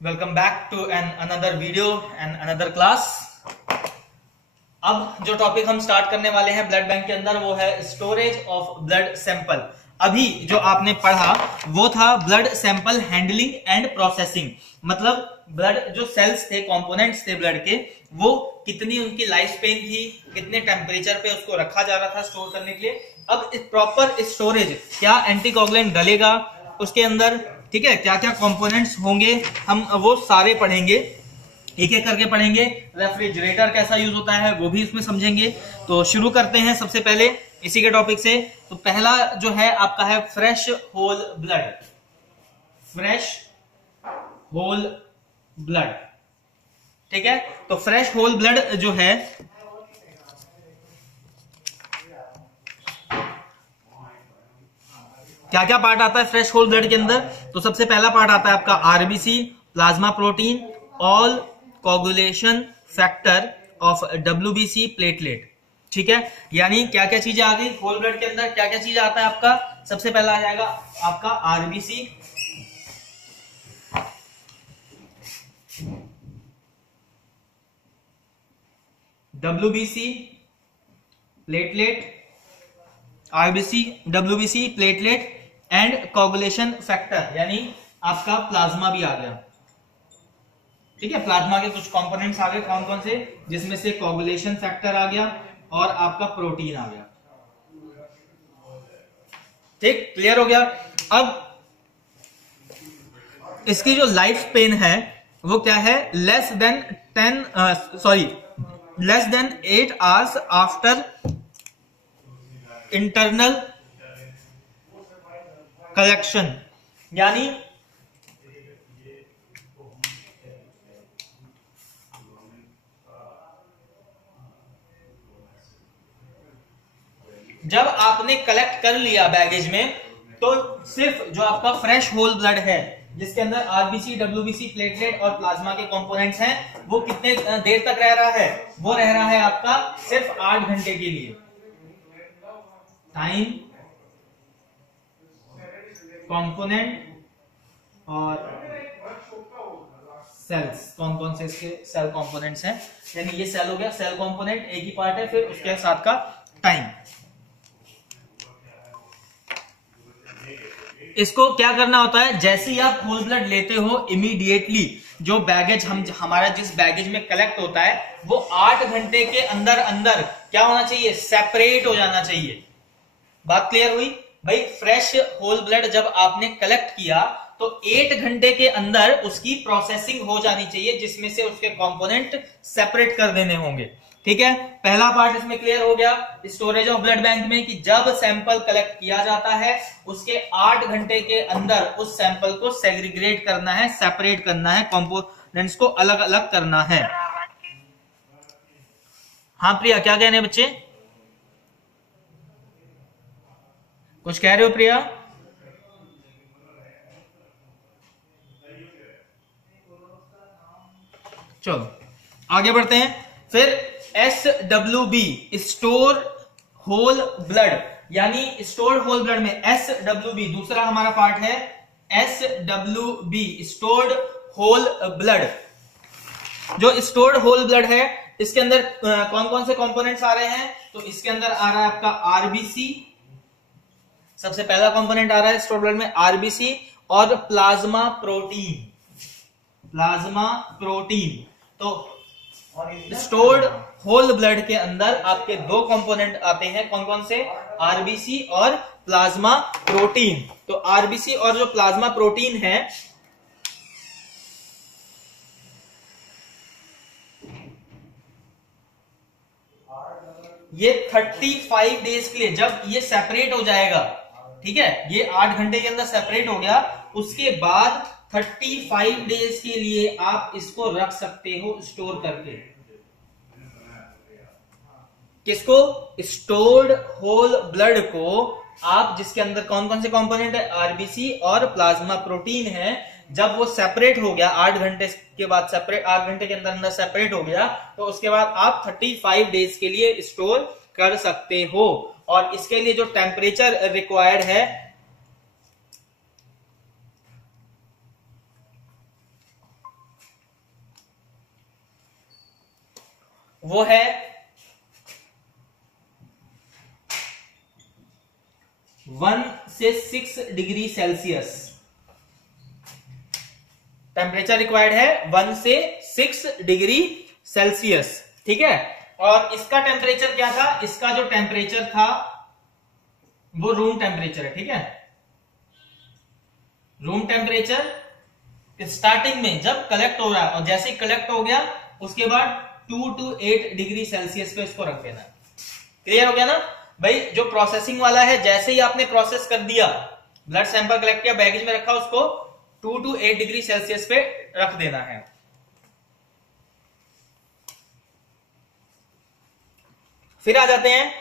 Welcome back to another video and another class. अब जो topic हम स्टार्ट करने वाले हैं ब्लड बैंक के अंदर वो है स्टोरेज ऑफ ब्लड सैंपल। अभी जो आपने पढ़ा वो था blood sample handling and processing, मतलब ब्लड जो सेल्स थे, कंपोनेंट्स थे ब्लड के, वो कितनी उनकी लाइफ स्पेन थी, कितने टेम्परेचर पे उसको रखा जा रहा था स्टोर करने के लिए। अब प्रॉपर स्टोरेज, क्या एंटीकोगुलेंट डलेगा उसके अंदर, ठीक है, क्या क्या कंपोनेंट्स होंगे, हम वो सारे पढ़ेंगे, एक एक करके पढ़ेंगे। रेफ्रिजरेटर कैसा यूज होता है वो भी इसमें समझेंगे। तो शुरू करते हैं सबसे पहले इसी के टॉपिक से। तो पहला जो है आपका है fresh whole blood. Fresh whole blood, ठीक है। तो फ्रेश होल ब्लड जो है क्या क्या पार्ट आता है फ्रेश होल ब्लड के अंदर। तो सबसे पहला पार्ट आता है आपका RBC, plasma protein, all coagulation factor of WBC, platelet, ठीक है। यानी क्या क्या चीजें आ गई होल ब्लड के अंदर, क्या क्या चीज आता है आपका। सबसे पहला आ जाएगा आपका RBC, WBC, platelet, RBC, WBC, platelet and coagulation factor, यानी आपका प्लाज्मा भी आ गया, ठीक है। प्लाज्मा के कुछ कंपोनेंट्स आ गए, कौन कौन से, जिसमें से कोगुलेशन फैक्टर आ गया और आपका प्रोटीन आ गया, ठीक, क्लियर हो गया। अब इसकी जो लाइफ स्पेन है वो क्या है, less than 8 hours after internal collection, यानी जब आपने कलेक्ट कर लिया बैगेज में, तो सिर्फ जो आपका फ्रेश होल ब्लड है जिसके अंदर आरबीसी, डब्ल्यूबीसी, प्लेटलेट और प्लाज्मा के कंपोनेंट्स हैं, वो कितने देर तक रह रहा है, वो रह रहा है आपका सिर्फ 8 घंटे के लिए। टाइम, कंपोनेंट और सेल्स, कौन कौन से इसके सेल कंपोनेंट्स हैं, यानी ये सेल हो गया, सेल कंपोनेंट एक ही पार्ट है, फिर उसके साथ का टाइम। इसको क्या करना होता है, जैसे ही आप होल ब्लड लेते हो इमीडिएटली जो बैगेज हमारा जिस बैगेज में कलेक्ट होता है वो 8 घंटे के अंदर अंदर क्या होना चाहिए, सेपरेट हो जाना चाहिए। बात क्लियर हुई भाई। फ्रेश होल ब्लड जब आपने कलेक्ट किया तो 8 घंटे के अंदर उसकी प्रोसेसिंग हो जानी चाहिए, जिसमें से उसके कंपोनेंट सेपरेट कर देने होंगे, ठीक है। पहला पार्ट इसमें क्लियर हो गया स्टोरेज ऑफ ब्लड बैंक में, कि जब सैंपल कलेक्ट किया जाता है उसके 8 घंटे के अंदर उस सैंपल को सेग्रीगेट करना है, सेपरेट करना है, कंपोनेंट्स को अलग अलग करना है। हाँ प्रिया, क्या कह रहे हैं बच्चे, कुछ कह रहे हो प्रिया? चलो आगे बढ़ते हैं। फिर SWB, स्टोर होल ब्लड, यानी स्टोर होल ब्लड में SWB दूसरा हमारा पार्ट है। SWB स्टोर्ड होल ब्लड, जो स्टोर्ड होल ब्लड है इसके अंदर कौन कौन से कंपोनेंट्स आ रहे हैं, तो इसके अंदर आ रहा है आपका आरबीसी, सबसे पहला कंपोनेंट आ रहा है स्टोर्ड ब्लड में आरबीसी, और प्लाज्मा प्रोटीन। प्लाज्मा प्रोटीन, तो स्टोर्ड होल ब्लड के अंदर आपके दो कंपोनेंट आते हैं, कौन कौन से, आरबीसी और प्लाज्मा प्रोटीन। तो आरबीसी और जो प्लाज्मा प्रोटीन है ये 35 डेज के लिए, जब ये सेपरेट हो जाएगा, ठीक है, ये 8 घंटे के अंदर सेपरेट हो गया, उसके बाद 35 डेज के लिए आप इसको रख सकते हो स्टोर करके। किसको, स्टोर्ड होल ब्लड को आप, जिसके अंदर कौन कौन से कंपोनेंट है, आरबीसी और प्लाज्मा प्रोटीन है, जब वो सेपरेट हो गया 8 घंटे के बाद, सेपरेट 8 घंटे के अंदर अंदर सेपरेट हो गया, तो उसके बाद आप 35 डेज के लिए स्टोर कर सकते हो। और इसके लिए जो टेम्परेचर रिक्वायर्ड है वो है 1 से 6 डिग्री सेल्सियस। टेम्परेचर रिक्वायर्ड है 1 से 6 डिग्री सेल्सियस, ठीक है। और इसका टेम्परेचर क्या था, इसका जो टेम्परेचर था वो रूम टेम्परेचर है, ठीक है। रूम टेम्परेचर स्टार्टिंग में जब कलेक्ट हो रहा है और जैसे ही कलेक्ट हो गया उसके बाद 2 to 8 डिग्री सेल्सियस पे इसको रख देना। क्लियर हो गया ना भाई। जो प्रोसेसिंग वाला है, जैसे ही आपने प्रोसेस कर दिया, ब्लड सैंपल कलेक्ट किया, बैगेज में रखा, उसको 2 to 8 डिग्री सेल्सियस पे रख देना है। फिर आ जाते हैं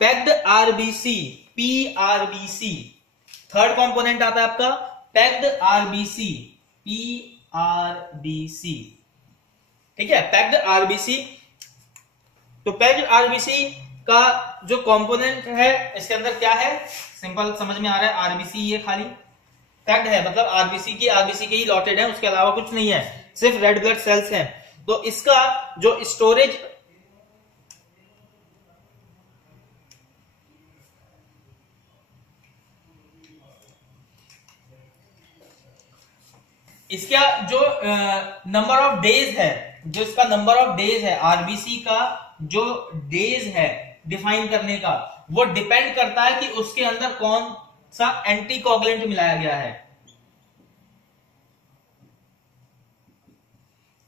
packed RBC, PRBC. Third component आता है आपका पैक्ड आरबीसी, पीआरबीसी, ठीक है। पैक्ड आरबीसी, तो पैक्ड आरबीसी का जो कंपोनेंट है इसके अंदर क्या है, सिंपल समझ में आ रहा है, आरबीसी ये खाली पैक्ड है, मतलब आरबीसी के ही लॉटेड है, उसके अलावा कुछ नहीं है, सिर्फ रेड ब्लड सेल्स हैं। तो इसका जो स्टोरेज, इसका जो नंबर ऑफ डेज है, जो इसका नंबर ऑफ डेज है, आरबीसी का जो डेज है डिफाइन करने का, वो डिपेंड करता है कि उसके अंदर कौन सा एंटीकोगुलेंट मिलाया गया है,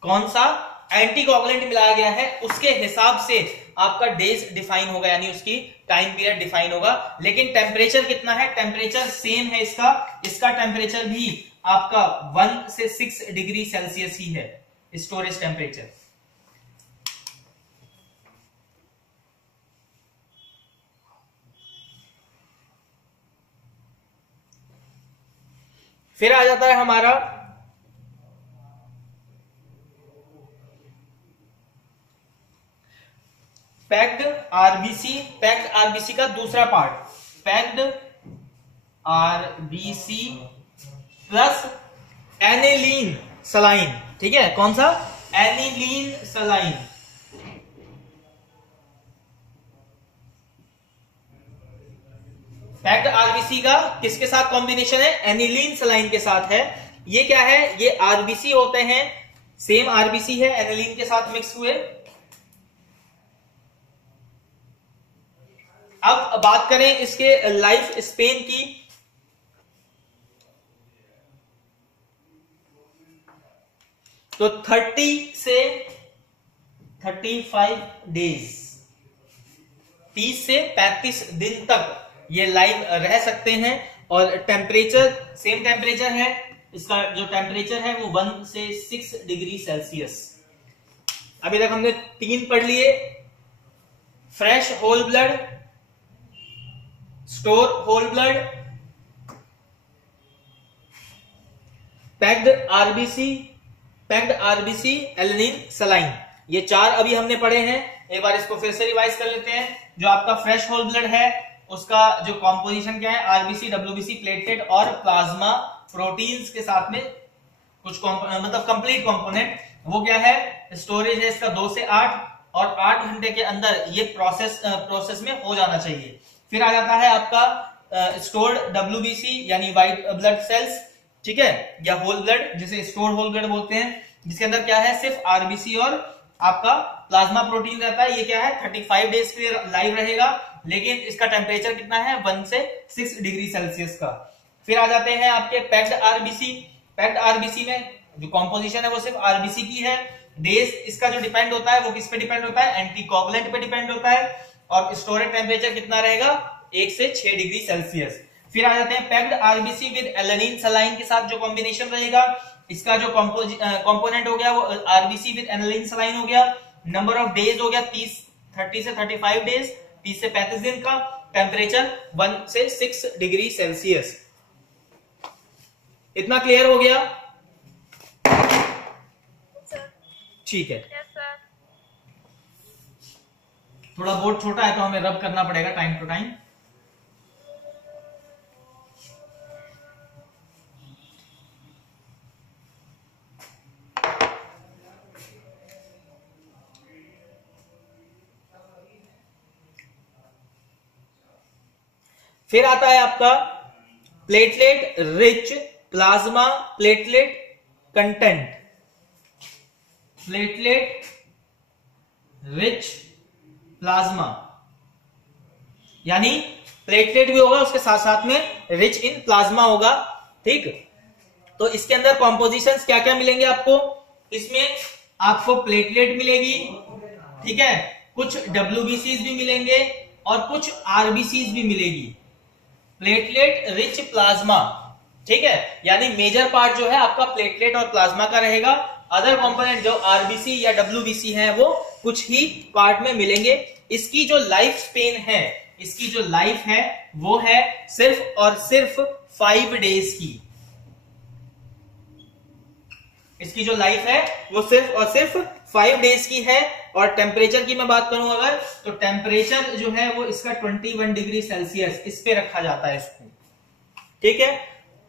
कौन सा एंटीकोगुलेंट मिलाया गया है, उसके हिसाब से आपका डेज डिफाइन होगा, यानी उसकी टाइम पीरियड डिफाइन होगा। लेकिन टेम्परेचर कितना है, टेम्परेचर सेम है इसका टेम्परेचर भी आपका 1 से 6 डिग्री सेल्सियस ही है स्टोरेज टेम्परेचर। फिर आ जाता है हमारा पैक्ड आरबीसी। पैक्ड आरबीसी का दूसरा part, packed RBC plus aniline saline, ठीक है। कौन सा, एनिलीन सलाइन। पैक्ड आरबीसी का किसके साथ कॉम्बिनेशन है, एनिलीन सलाइन के साथ है। ये क्या है, ये आरबीसी होते हैं, सेम आरबीसी है, एनिलीन के साथ मिक्स हुए। अब बात करें इसके लाइफ स्पेन की, तो 30 से 35 डेज, 30 से 35 दिन तक ये लाइव रह सकते हैं। और टेम्परेचर सेम टेम्परेचर है, इसका जो टेम्परेचर है वो 1 से 6 डिग्री सेल्सियस। अभी तक हमने 3 पढ़ लिए, fresh whole blood, store whole blood, packed RBC, एलिनीन सलाइन, ये 4 अभी हमने पढ़े हैं। एक बार इसको फिर से रिवाइज कर लेते हैं। जो आपका फ्रेश होल ब्लड है उसका जो कॉम्पोजिशन क्या है, आरबीसी, डब्ल्यूबीसी, प्लेटलेट और प्लाज्मा प्रोटीन्स के साथ में कुछ मतलब कंप्लीट कंपोनेंट, वो क्या है, स्टोरेज है इसका 2 से 8 और 8 घंटे के अंदर ये प्रोसेस में हो जाना चाहिए। फिर आ जाता है आपका स्टोर्ड डब्ल्यूबीसी यानी व्हाइट ब्लड सेल्स, ठीक है, या होल ब्लड जिसे स्टोर्ड होल ब्लड बोलते हैं, जिसके अंदर क्या है, सिर्फ आरबीसी और आपका प्लाज्मा प्रोटीन रहता है। ये क्या है, 35 डेज के लिए लाइव रहेगा, लेकिन इसका टेम्परेचर कितना है, 1 से 6 डिग्री सेल्सियस का। फिर आ जाते हैं आपके पैक्ड आरबीसी। पैक्ड आरबीसी में जो कॉम्पोजिशन है वो सिर्फ आरबीसी की है। डेज इसका जो डिपेंड होता है वो किस पे डिपेंड होता है, एंटीकोगुलेंट पे डिपेंड होता है। और स्टोरेज टेम्परेचर कितना रहेगा, 1 से 6 डिग्री सेल्सियस। फिर आ जाते हैं packed RBC with alanine saline के साथ जो कॉम्बिनेशन रहेगा, इसका जो कंपोनेंट हो गया वो आरबीसी विद एलिनीन सलाइन हो गया। नंबर ऑफ डेज हो गया 30 से 35 डेज, 30 से 35 दिन का। टेम्परेचर 1 से 6 डिग्री सेल्सियस। इतना क्लियर हो गया, ठीक है। थोड़ा बोर्ड छोटा है तो हमें रब करना पड़ेगा टाइम टू टाइम। फिर आता है आपका platelet rich plasma platelet content, platelet rich plasma, यानी प्लेटलेट भी होगा उसके साथ साथ में रिच इन प्लाज्मा होगा। ठीक, तो इसके अंदर कॉम्पोजिशंस क्या क्या मिलेंगे आपको, इसमें आपको प्लेटलेट मिलेगी, ठीक है, कुछ WBCs भी मिलेंगे और कुछ RBCs भी मिलेगी। प्लेटलेट रिच प्लाज्मा, ठीक है, यानी मेजर पार्ट जो है आपका प्लेटलेट और प्लाज्मा का रहेगा। अदर कंपोनेंट जो RBC या WBC हैं वो कुछ ही पार्ट में मिलेंगे। इसकी जो लाइफ स्पेन है, इसकी जो लाइफ है वो है सिर्फ और सिर्फ 5 डेज की। इसकी जो लाइफ है वो सिर्फ और सिर्फ 5 डेज की है। और टेम्परेचर की मैं बात करूं अगर, तो टेम्परेचर जो है वो इसका 21 डिग्री सेल्सियस इस पे रखा जाता है इसको, ठीक है,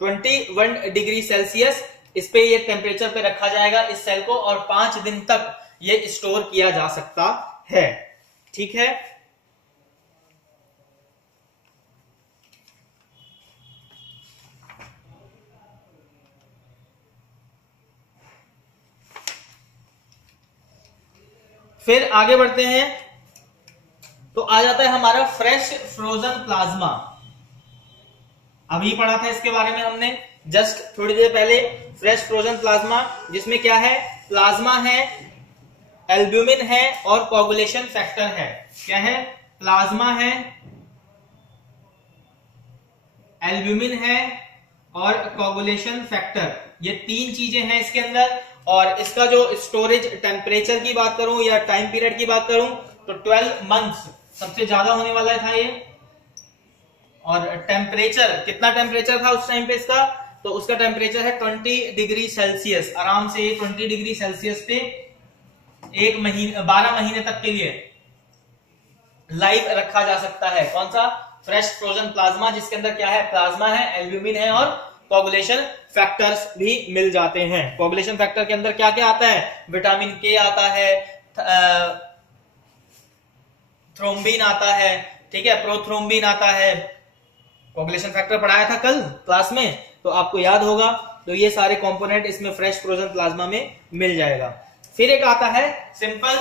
21 डिग्री सेल्सियस इस पे ये टेम्परेचर पे रखा जाएगा इस सेल को, और 5 दिन तक ये स्टोर किया जा सकता है। ठीक है, फिर आगे बढ़ते हैं तो आ जाता है हमारा फ्रेश फ्रोजन प्लाज्मा। अभी पढ़ा था इसके बारे में हमने जस्ट थोड़ी देर पहले, फ्रेश फ्रोजन प्लाज्मा, जिसमें क्या है, प्लाज्मा है, एल्ब्यूमिन है और कोगुलेशन फैक्टर है। क्या है, प्लाज्मा है, एल्ब्यूमिन है और कोगुलेशन फैक्टर, ये 3 चीजें हैं इसके अंदर। और इसका जो स्टोरेज टेम्परेचर की बात करूं या टाइम पीरियड की बात करूं तो 12 मंथ्स सबसे ज्यादा होने वाला था ये। और टेम्परेचर, कितना टेम्परेचर था उस टाइम पे इसका, तो उसका टेम्परेचर है 20 डिग्री सेल्सियस। आराम से 20 डिग्री सेल्सियस पे 12 महीने तक के लिए लाइव रखा जा सकता है। कौन सा, फ्रेश फ्रोजन प्लाज्मा, जिसके अंदर क्या है, प्लाज्मा है, एल्ब्यूमिन है और कोगुलेशन फैक्टर्स भी मिल जाते हैं। कोगुलेशन फैक्टर के अंदर क्या क्या आता है, विटामिन के आता है, थ्रोम्बिन आता है, ठीक है, प्रोथ्रोम्बिन आता है। कोगुलेशन फैक्टर पढ़ाया था कल क्लास में तो आपको याद होगा। तो ये सारे कंपोनेंट इसमें फ्रेश फ्रोजन प्लाज्मा में मिल जाएगा। फिर एक आता है simple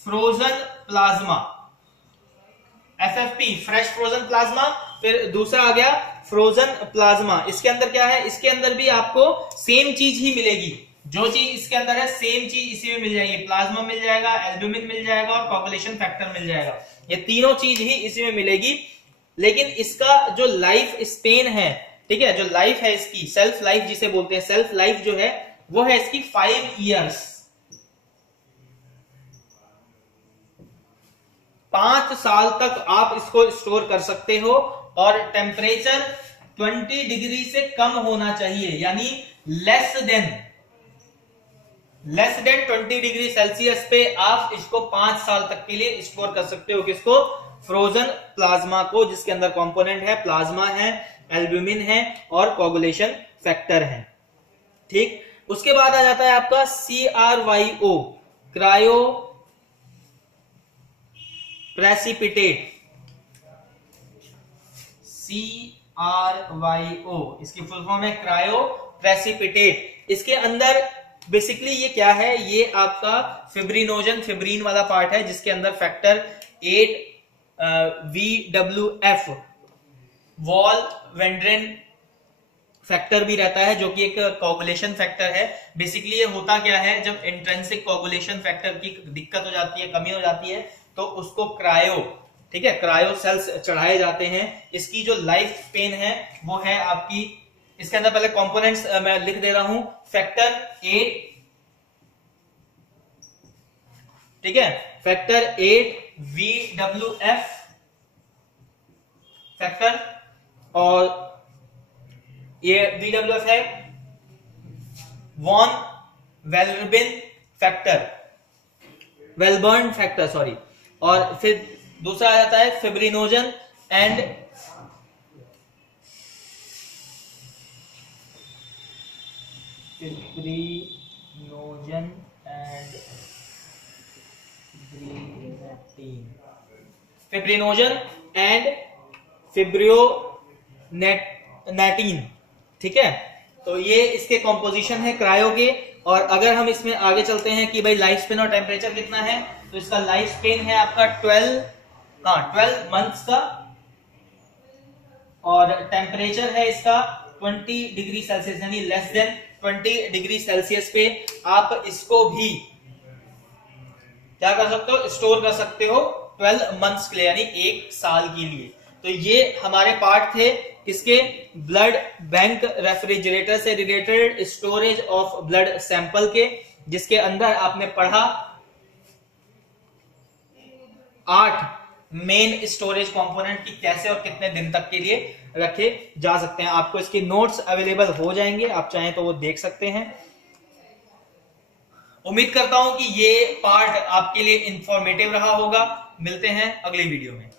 frozen plasma, FFP, fresh frozen plasma. फिर दूसरा आ गया फ्रोजन प्लाज्मा। इसके अंदर क्या है, इसके अंदर भी आपको सेम चीज ही मिलेगी, जो चीज इसके अंदर है सेम चीज इसी में मिल जाएगी। प्लाज्मा मिल जाएगा, एल्ब्यूमिन मिल जाएगा और कोगुलेशन फैक्टर मिल जाएगा। ये तीनों चीज ही इसी में मिलेगी। लेकिन इसका जो लाइफ स्पेन है, ठीक है, जो लाइफ है इसकी, सेल्फ लाइफ जिसे बोलते हैं, सेल्फ लाइफ जो है वो है इसकी 5 ईयर्स। 5 साल तक आप इसको स्टोर कर सकते हो। और टेम्परेचर 20 डिग्री से कम होना चाहिए, यानी लेस देन 20 डिग्री सेल्सियस पे आप इसको 5 साल तक के लिए स्टोर कर सकते हो। किसको, फ्रोजन प्लाज्मा को, जिसके अंदर कंपोनेंट है, प्लाज्मा है, एल्ब्यूमिन है और कोगुलेशन फैक्टर है। ठीक, उसके बाद आ जाता है आपका CRYO, क्रायो प्रेसिपिटेट, CRYO, इसकी फुल फॉर्म है क्रायो प्रेसिपिटेट। इसके अंदर बेसिकली ये क्या है, ये आपका फिब्रिनोजन, फिब्रिन वाला पार्ट है, जिसके अंदर फैक्टर 8 VWF, वॉल वेंड्रेन फैक्टर भी रहता है, जो कि एक कोगुलेशन फैक्टर है। बेसिकली ये होता क्या है, जब इंट्रिंसिक कोगुलेशन फैक्टर की दिक्कत हो जाती है, कमी हो जाती है, तो उसको क्रायो, ठीक है, क्रायो सेल्स चढ़ाए जाते हैं। इसकी जो लाइफ स्पेन है वो है आपकी, इसके अंदर पहले कंपोनेंट्स मैं लिख दे रहा हूं, फैक्टर 8, ठीक है, फैक्टर 8 VWF फैक्टर, और ये VWF है von Willebrand factor, Willebrand factor sorry. और फिर दूसरा आ जाता है फिब्रिनोजन एंड फिब्रियोनेटिन, ठीक है। तो ये इसके कॉम्पोजिशन है क्रायो के। और अगर हम इसमें आगे चलते हैं कि भाई लाइफ स्पेन और टेम्परेचर कितना है, तो इसका लाइफ स्पेन है आपका 12 मंथ्स का, और टेम्परेचर है इसका 20 डिग्री सेल्सियस, यानी लेस देन 20 डिग्री सेल्सियस पे आप इसको भी क्या कर सकते हो, स्टोर कर सकते हो 12 मंथ्स के लिए, यानी 1 साल के लिए। तो ये हमारे पार्ट थे किसके, ब्लड बैंक रेफ्रिजरेटर से related storage of blood sample के, जिसके अंदर आपने पढ़ा 8 मेन स्टोरेज कंपोनेंट की कैसे और कितने दिन तक के लिए रखे जा सकते हैं। आपको इसके नोट्स अवेलेबल हो जाएंगे, आप चाहें तो वो देख सकते हैं। उम्मीद करता हूं कि ये पार्ट आपके लिए इंफॉर्मेटिव रहा होगा। मिलते हैं अगली वीडियो में।